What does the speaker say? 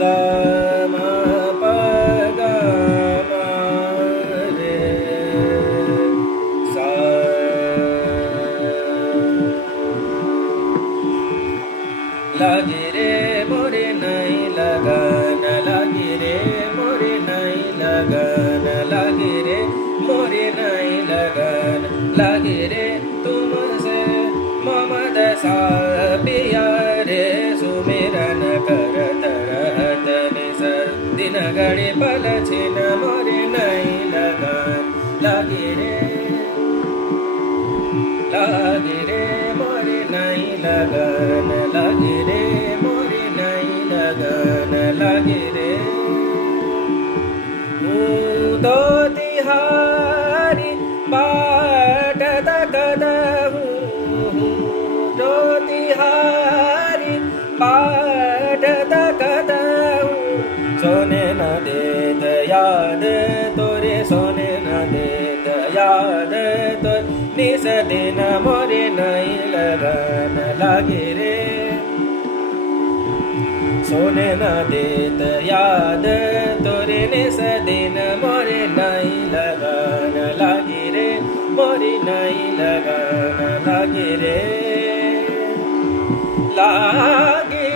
ग म प ग म रे सा लागे रे मोरे नहीं लगन लागे रे मोरे नहीं लगन लागे रे मोरे नहीं लगन लागे रे तुमसे मोहम्मद सा पिया रे सुमिरन करत रहत निस दिन घड़ी पल छिन मोरे नहीं लगन लागे रे मोरे नहीं लगन लागे रे मोरे नहीं लगन लागे रे दो तिहारी बाट तकद दो तिहारी बाट तकद सोने न देत याद तोरे सोने न देत याद तो निस दिन मोरे नहीं लगन लागे रे सोने न देत याद तोरे निस दिन मोरे नहीं लगन लागे रे मोरे नहीं लगन लागे रे लागे